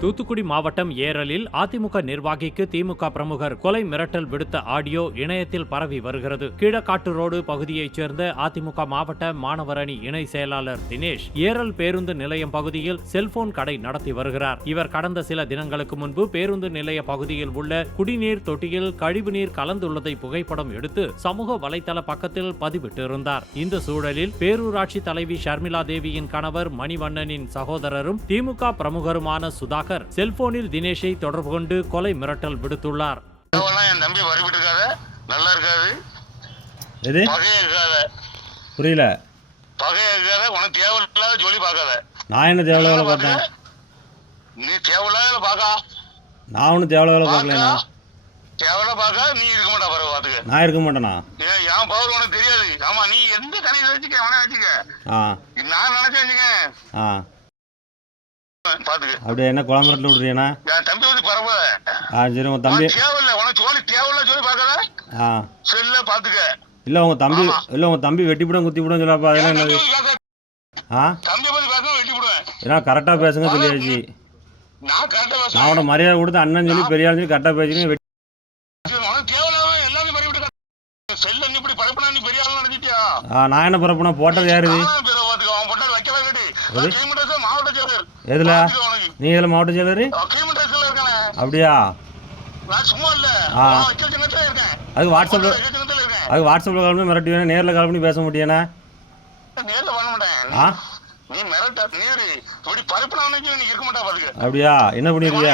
தூத்துக்குடி மாவட்டம் ஏரலில் அதிமுக நிர்வாகிக்கு திமுக பிரமுகர் கொலை மிரட்டல் விடுத்த ஆடியோ இணையத்தில் பரவி வருகிறது. கீழக்காட்டு ரோடு பகுதியைச் சேர்ந்த அதிமுக மாவட்ட மாணவர் அணி இணை செயலாளர் தினேஷ் ஏரல் பேருந்து நிலையம் பகுதியில் செல்போன் கடை நடத்தி வருகிறார். இவர் கடந்த சில தினங்களுக்கு முன்பு பேருந்து நிலைய பகுதியில் உள்ள குடிநீர் தொட்டியில் கழிவுநீர் கலந்துள்ளதை புகைப்படம் எடுத்து சமூக வலைதள பக்கத்தில் பதிவிட்டிருந்தார். இந்த சூழலில் பேரூராட்சி தலைவி ஷர்மிளா தேவியின் கணவர் மணிவண்ணனின் சகோதரரும் திமுக பிரமுகருமான சுதாகர் செல்போனில் தினேஷை தொடர்பு கொண்டு கொலை மிரட்டல் விடுத்துள்ளார். என் தம்பி வருவிட்டு இருக்காத, நல்லா இருக்காது. எது பகையே இருக்காத, புரியல. பகையே இருக்காத, உனக்கு தேவையில்லாத ஜோலி பார்க்காத. நான் என்ன தேவையில்லாத பார்த்தேன்? நீ தேவையில்லாத பார்க்கா. நான் ஒன்றும் தேவையில்லாத பார்க்கலண்ணா. தேவையில்ல பார்க்க நீ இருக்க மாட்டா பரவ பார்த்துக்க. நான் இருக்க மாட்டேனா? என் பவர் உனக்கு தெரியாது. ஆமா, நீ எந்த கணித வச்சுக்க அவனே வச்சுக்க. நான் நினைச்சு வச்சுக்க பாத்துக்க. அப்படியே என்ன குழம்புல விடுறீனா? என் தம்பி வந்து பரவாயில்ல. சரி, உங்க தம்பி தேவையில்ல, உனக்கு ஜோலி தேவையில்ல ஜோலி பார்க்காத. செல்ல பாத்துக்க. இல்ல உங்க தம்பி வெட்டிவிடும் குத்திவிடும் சொல்லப்பா. அதெல்லாம் என்னது? தம்பி பத்தி பேச வெட்டிவிடுவேன். ஏன்னா கரெக்டா பேசுங்க சொல்லியாச்சு. நான் கரெக்டா பேசுறேன். நான் உன மரியாதை கொடுத்து அண்ணன் சொல்லி பெரிய ஆள் சொல்லி கரெக்டா பேசுறீங்க. உனக்கு தேவையில்லாம எல்லாமே பறிவிட்டு செல்ல நீ இப்படி பரப்புனா நீ பெரிய ஆள் நினைச்சிட்டியா? நான் என்ன பரப்புனா? போட்டது யாரு? எதுல? நீ எதுல மாவட்ட செயலர்? அப்படியா? அது வாட்ஸ்அப்ல கால் பண்ணி மிரட்டி வேணும். நேரில் கால் பண்ணி பேச முடியானே? அப்படியா? என்ன பண்ணிருக்கிய?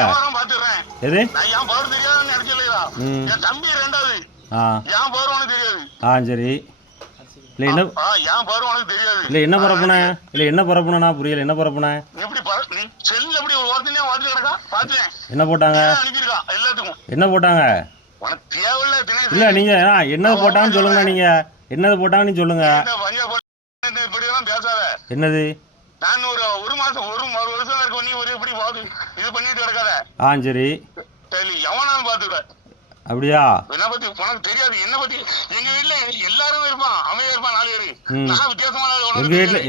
எது? சரி. என்ன பரப்புன? என்ன பரப்புனா? புரியல. என்ன பரப்புன? என்ன போட்டாங்க? என்ன போட்டாங்க? இல்ல நீங்க என்னது போட்டாங்கன்னு சொல்லுங்க. நீங்க என்னது போட்டாங்கன்னு சொல்லுங்க. என்னது? நான் ஒரு மாசம் ஒரு வருஷம் இருக்க நீ ஒரு இப்படி இது பண்ணிட்டு கிடக்காத. சரி. எவனாலும் பாத்துக்க. அப்படியா? என்ன பத்தி உனக்கு தெரியாது. என்ன பத்தி எங்க வீட்டுல எல்லாரும் இருப்பான், அமைதியா இருப்பான். 4 பேரு. நான் வித்தியாசமான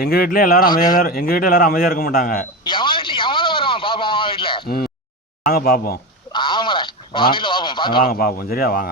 எங்க வீட்டுல எல்லாரும் அமைதியா இருக்க மாட்டாங்க. எவன் வீட்டுல எவனும் வருவான் பாப்போம். வீட்டுல வாங்க பாப்போம். ஆமாடா, வாங்க பாப்போம். சரியா? வாங்க.